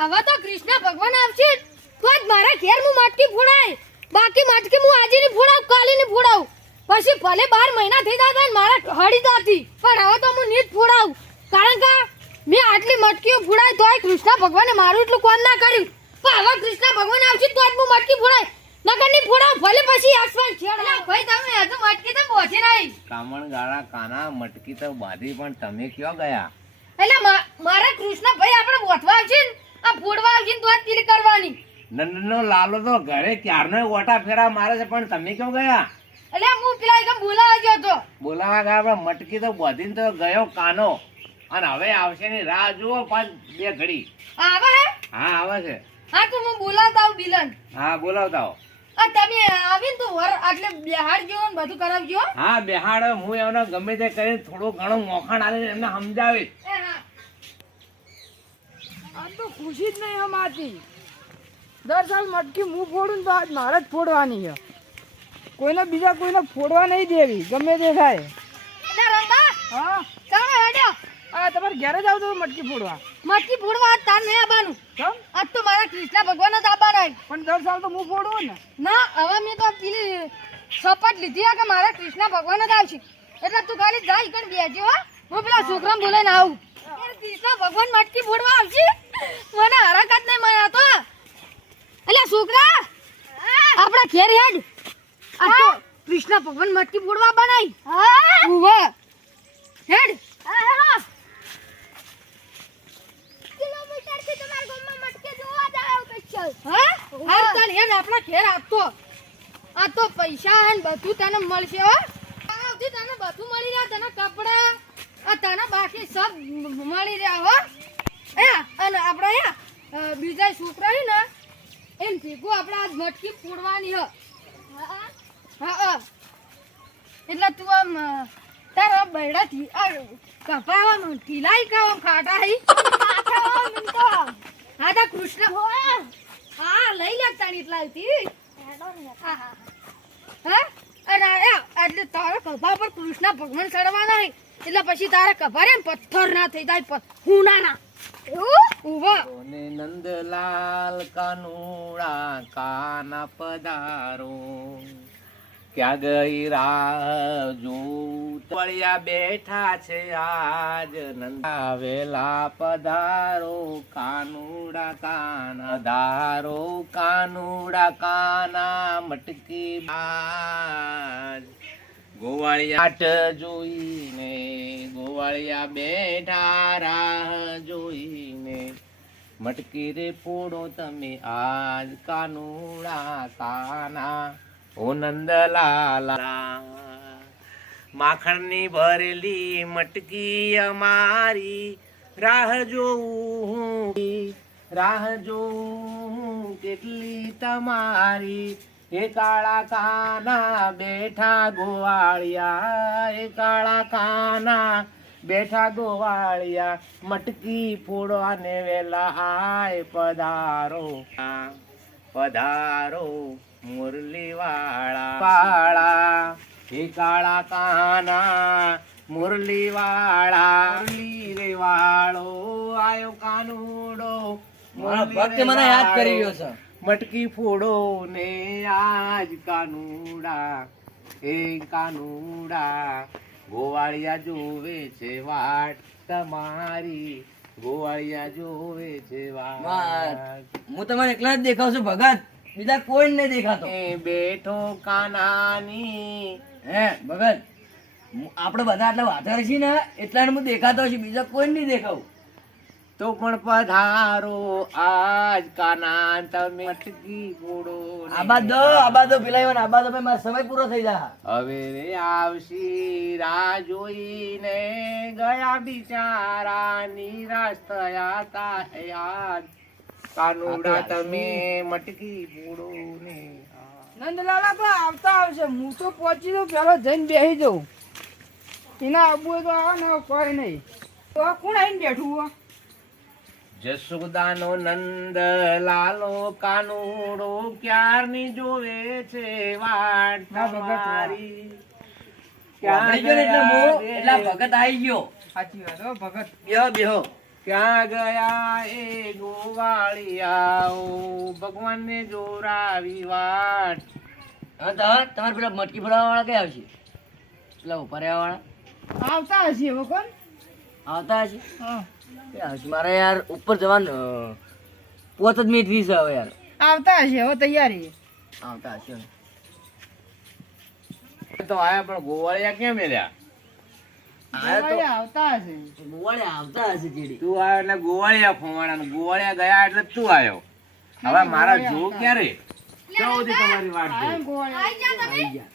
હવે તો કૃષ્ણ ભગવાન આવશે તો જ મારા ઘેર હું મટકી ફોડાય. બાકી મટકી હું આજે ની ફોડાવ, કાલે ની ફોડાવ. પછી ભલે 12 મહિના થઈ જાય ને મારા હળી જાતી, પણ હવે તો હું નીત ફોડાવ. કારણ કે મેં આટલી મટકીઓ ફોડાય તોય કૃષ્ણ ભગવાને મારું એટલું કોમ ના કર્યું. પણ હવે કૃષ્ણ ભગવાન આવશે તો જ હું મટકી ફોડાય. નકર ની ફોડાવ ભલે પછી આસમાન છેડા. ભાઈ તમે હજુ મટકી તો પહોંચી નહીં. કામણ ગાળા કાના મટકી તો બાધી, પણ તમે ક્યાં ગયા? એટલે મારા કૃષ્ણ ભાઈ આપણે બોથવા આવશે ને આ ફોડવા આવશે ને તો જ પીલી કરવાની. નંદનો લાલો તો ઘરે ક્યારનો ઓટા ફેરા મારે છે, પણ તમે ક્યાં ગયા? એટલે હું પેલા એકમ બોલાવા ગયો તો. બોલાવા ગયા પણ મટકી તો બાંધીને તો ગયો કાનો, અને હવે આવશે ની રાહ જુઓ 5-2 ઘડી. આવે હે? હા આવે છે. હા તો હું બોલાવતા આવું બિલન. હા બોલાવતા આવો. આ તમે આવીને તો વર આટલે બેહાડજો ને બધું કરાવજો. હા બેહાડ, હું એમને ગમે તે કરીને થોડું ઘણું મોખાણ આલીને એમને સમજાવીશ. આ તો ખુશી જ નહીં હમાતી. 10 સાલ મટકી હું ફોડું તો આજ મારે જ ફોડવાની છે. કોઈને બીજા કોઈને ફોડવા નહીં દેવી, ગમે તે થાય. એટલે રંગા હા ચાલો હેડ્યો. આ તમારે ઘરે જ આવતો મટકી ફોડવા. મટકી ફોડવા આજ તાર નહીં આવવાનું. કેમ? આજ તો મારા કૃષ્ણ ભગવાન જ આવવાના. પણ 10 સાલ તો હું ફોડું ને. ના હવે મેં તો પેલી શપથ લીધી કે મારા કૃષ્ણ ભગવાન જ આવશે. એટલે તું ખાલી જા ઈકણ બેસજો હો. હું પેલા છોકરાને બોલાઈને આવું. કૃષ્ણ ભગવાન મટકી ફોડવા આવશે. મને હરકત નહીં મળ્યા તો. એટલે છોકરા આપણા ઘેર હેડ. આ તો કૃષ્ણ ભગવાન મટકી ફોડવા બનાવી. હા ઉવા હેડ. હા હેડો. કિલોમીટર થી તમારા ગામમાં મટકી જોવા જાવ સ્પેશિયલ. હા હર તન હેડ આપણા ઘેર આપતો. આ તો પૈસા અને બધું તને મળશે હો. આવતી તને બધું મળી રહ્યા, તને કપડા આ તને બાકી સબ મળી રહ્યા હો. એ અને આપણા બીજા છોકરા છે ને એમ ભેગું આપણે આજ મટકી ફોડવાની હ. હા એટલે તું આમ તારા બૈડાથી આ કપાવામાં ઢીલાઈ કામ ખાટા હઈ. હા તા કૃષ્ણ હોય. હા લઈ લે તાણી એટલા આવતી. હા અને એટલે તારા કપા પર કૃષ્ણ ભગવાન ચડવાના હે એટલે પછી તારા કપા રે પથ્થર ના થઈ જાય, હુના ના. ઓને નંદલાલ કાનુડા કાના પધારો, ક્યાં ગઈ રાહ જોઉં તળિયા બેઠા છે આજ નંદાવેલા પધારો કાનુડા કાના ધારો કાનુડા કાના મટકી બાજ. ગોવાળિયા જોઈને ગોવાળિયા બેઠા રાહ જોઈને, મટકી રે ફોડો તમે આજ કાનુડા કાના ઓ નંદલાલા. માખણની ભરેલી મટકી અમારી રાહ જોઉં કેટલી તમારી. એ કાળા કાના બેઠા ગોવાળિયા, એ કાળા કાના બેઠા ગોવાળિયા, મટકી ફોડવાને વેલા આય પધારો પધારો મુરલી વાળા. એ કાળા કાના મુરલી વાળા, મુરલી રે વાળો આયો કાનુડો. ભક્ત મને યાદ કરી રહ્યો છે. મટકી ફોડો ને આજ કાનુડા, એ કાનુડા ગોવાળિયા જોવે છે વાટ તમારી, ગોવાળિયા જોવે છે વાટ. હું તમને એકલા જ દેખાવ છું ભગત, બીજા કોઈ નહીં દેખાતો. એ બેઠો કાનાની. હે ભગત, આપણે બધા આટલા વાધાર છીએ ને એટલા હું દેખાતો છું, બીજા કોઈ નહીં દેખાવું. તો પણ પધારો આજ કાના તમે મટકી ફોડો. આબાદો પેલા આબાદો ભાઈ મારો સમય પૂરો થઈ જાય. હવે રે આવશી રાહ જોઈને ગયા બિચારા નિરાશ થયા તા યાદ. કાનુડા તમે મટકી ફોડો ને. નંદલાલા તો આવતા આવશે. હું તો પહોંચી દઉં, પેલો જઈને બેસી જાઉં. એના આબુ તો આવે ને કોઈ નહીં. તો કોણ આવીને બેઠું હો? જસોદાનો નંદ લાલો કાનુડો ક્યારની જોવે છે વાટ તમારી. એટલા ભગત આવી ગયો. સાચી વાત હો ભગત. બેહો બેહો. ક્યાં ગયા એ ગોવાળિયાઓ ભગવાનને જોરાવી વાટ. હા તો તમારે પેલા મટકી ફોડવા વાળા કયા આવશે? પેલા ઉપર વાળા આવતા હશે હવે કોણ આવતા હશે? હા ક્યાં આવશે? મારે યાર ઉપર જવાનું 5 જ મિનિટ રહી છે હવે યાર. આવતા હશે હવે તૈયારી આવતા હશે. તો આયા પણ ગોવાળિયા કેમ મેલ્યા? ગોવાળિયા આવતા હશે ગોવાળે આવતા હશે ચીડી. તું આવ્યો એટલે ગોવાળિયા ફોવાડા ને ગોવાળિયા ગયા એટલે તું આવ્યો. હવે મારા જો ક્યારે ક્યાં સુધી તમારી વાટ આમ જોઉં? ગોવાળિયા આઈ જા તમે. આવી ગયા.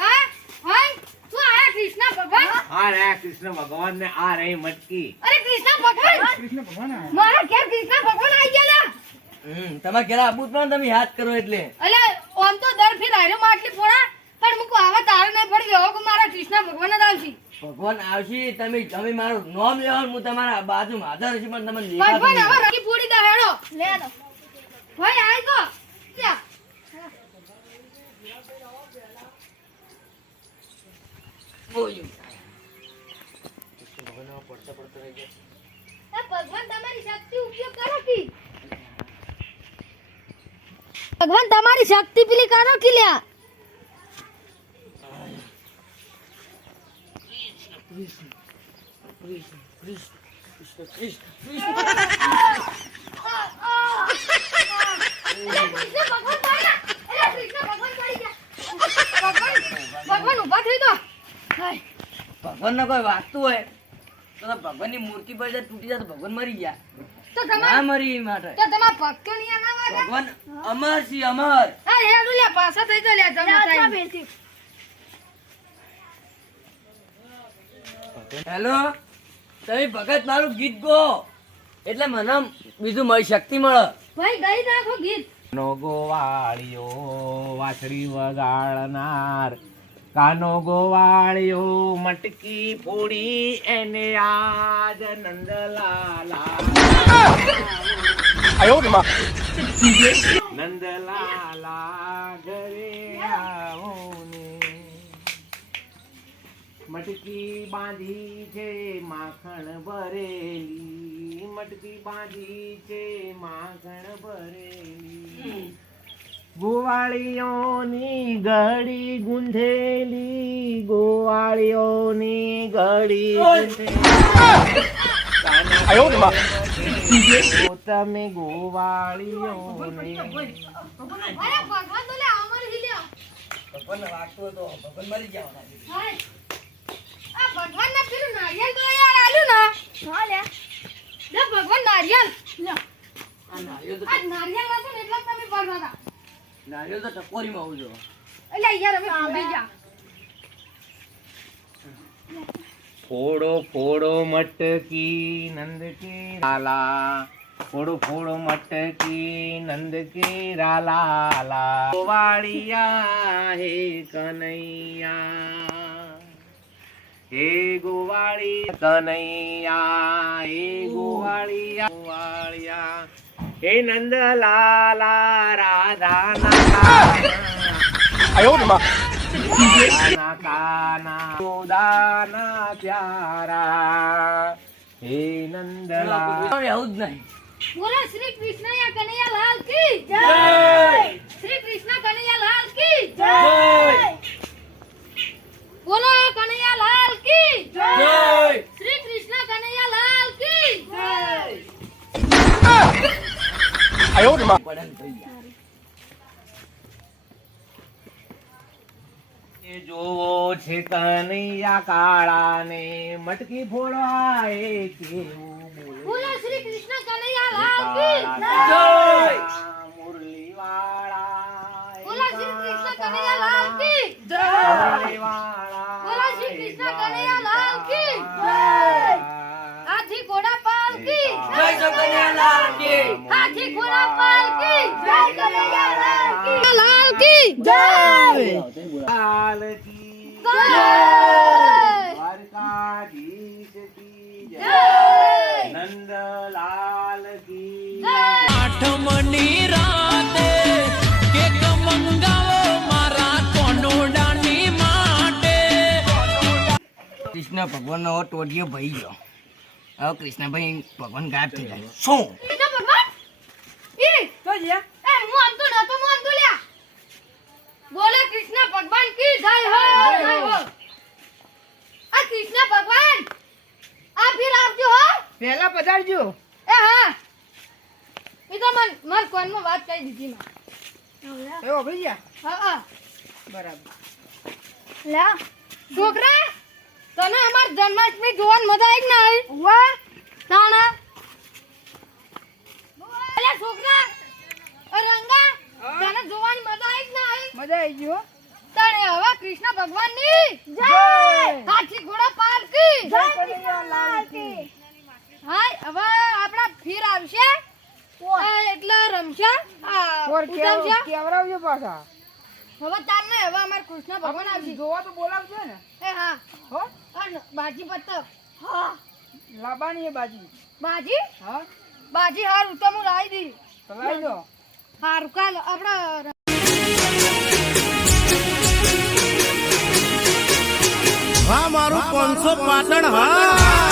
હા હાય તું આયા કૃષ્ણ ભગવાન. આ રહ્યા કૃષ્ણ ભગવાન ને આ રહી મટકી. અરે કૃષ્ણ ભગવાન કૃષ્ણ ભગવાન આવ્યા. મારા ઘેર કૃષ્ણ ભગવાન આઈ ગયા. તમારે ઘરે આબુ જ પણ તમે યાદ કરો એટલે. અલે ઓમ તો દર ફેર આયરો માટલી ફોડા પણ મુકો આવા તારે નહીં પડી ગયો કે મારા કૃષ્ણ ભગવાન જ આવશે. ભગવાન આવશે તમે મારું નામ લેવાનું હું તમારા બાજુમાં હાજર હશે પણ તમને દેખાતું ભગવાન નહીં. હવે રકી પૂરી દે હેડો લે દો ભાઈ આઈ ગો લ્યા. બોલ્યું. એ ભગવાન તમારી શક્તિ ઉપયોગ કરો કી ભગવાન તમારી શક્તિ પેલી કરો કી લ્યા. ભગવાન ઉભા થઈ દો. ભગવાનને કોઈ વાગતું હોય તો ભગવાનની મૂર્તિ પર જે તૂટી જાય તો ભગવાન મરી ગયા. તો ના તમાર મરી એ માટે તો તમાર ભક્તો ની ના વાગે. ભગવાન અમર છે અમર. હા હેડું લ્યા પાછા થઈ તો લ્યા જમા હેલો તમે ભગત મારું ગીત ગો એટલે મને બીજું મળી શક્તિ મળે. ભાઈ ગઈ નાખો ગીત. નો ગોવાળિયો વાછડી વગાડનાર કાનો ગોવાળિયો મટકી ફોડી એને આજ નંદલાલા નંદલાલા ઘરે આવો ને મટકી બાંધી છે માખણ ભરેલી મટકી બાંધી છે માખણ ભરેલી ગોવાળીઓની ઘડી ગુંધેલી ગોવાળીઓની ઘડી ગુંધેલી તમે ગોવાળીઓને અરે ભગવાન તો લ્યા અમર હી લ્યા. ભગવાનને વાગતું હોય તો ભગવાન મરી ગયા. હાય આ ભગવાન ના પેલું નારિયેળ તો યાર આલ્યું ના હા લ્યા લે ભગવાન નારિયેળ લ્યા. આ નારિયેળ તો આ નારિયેળ હતું ને એટલે જ તમે પડતા હતા. નારિયેળ તો ટકોરીમાં આવજો. એટલે યાર અમે ભૂલી ગયા. ફોડો ફોડો મટકી નંદ કે લાલા ફોડો ફોડો મટકી નંદ કે લાલા ગોવાળિયા હે કનૈયા હે ગોવાળી કનૈયા હે ગોવાળિયા ગોવાળિયા હે નંદલાલા રાધા ના કાના દાના પ્યારા હે નંદલાલ આવું જ નહીં. બોલો શ્રી કૃષ્ણ યા કનૈયા લાલ કી જય! શ્રી કૃષ્ણ કનૈયા લાલ કી જય! બોલો કનૈયા લાલ કી જય! શ્રી કૃષ્ણ કનૈયા લાલ કી પડેલ થઈ ગયા. એ જોવો છે કનૈયા કાળા ને મટકી ફોડવા એ કેવું બોલે બોલો શ્રી કૃષ્ણ કનૈયા લાલ કી જય! મુરલી વાળા બોલો શ્રી કૃષ્ણ કનૈયા લાલ કી મુરલી વાળા બોલો શ્રી કૃષ્ણ કનૈયા લાલ કી હાથી ઘોડા પાલ કી જય કનૈયા લાલ કી. હાથી ઘોડા પાલ કી જય કનૈયા લાલ કી લાલ કી જય લાલ કી જય દ્વારકાધીશ કી જય જય નંદલાલ કી જય આઠમની રાતે કેક મંગાવો મારા કોનોડાની માટે. કૃષ્ણ ભગવાનનો ટોટિયો ભઈ ગયો. હવે કૃષ્ણભાઈ ભગવાન ગાયબ થઈ જાય શું કૃષ્ણ ભગવાન ઈ તો જ્યાં એ હું આમતો નતો હું આમતો લ્યા બોલે કૃષ્ણ ભગવાન કી જય હો જય હો આ કૃષ્ણ ભગવાન આ ફિર આવજો હો પહેલા પધારજો. એ હા ઈ તો મન કોનમાં વાત કરી દીધી માં એવો ભાઈ ગયા હા હા બરાબર. લ્યા છોકરા તને અમાર જન્માષ્ટમી જોવાની મજા આવી કે ના આવી વાહ તાણા અલે છોકરા રંગા તને જોવાની મજા આવી કે ના આવી મજા આવી ગયો. તાણે હવે કૃષ્ણ ભગવાનની જય હાથી ઘોડા પાલકી જય કનૈયાલાલ કી. હાય હવે આપણા ફીર આવશે એટલે રમશે ઓર ઉજવશે કેવરાવજો પાછા. હવે તારને હવે અમાર કૃષ્ણ ભગવાન આવશે જોવા તો બોલાવજો ને. એ હા હો અને બાજી પત્તર હા લાબાની એ બાજી. બાજી હા બાજી હારું તો હું લાવી દી તો લાવી દો. હારું કાલ આપણા હા મારું 500 પાટણ હા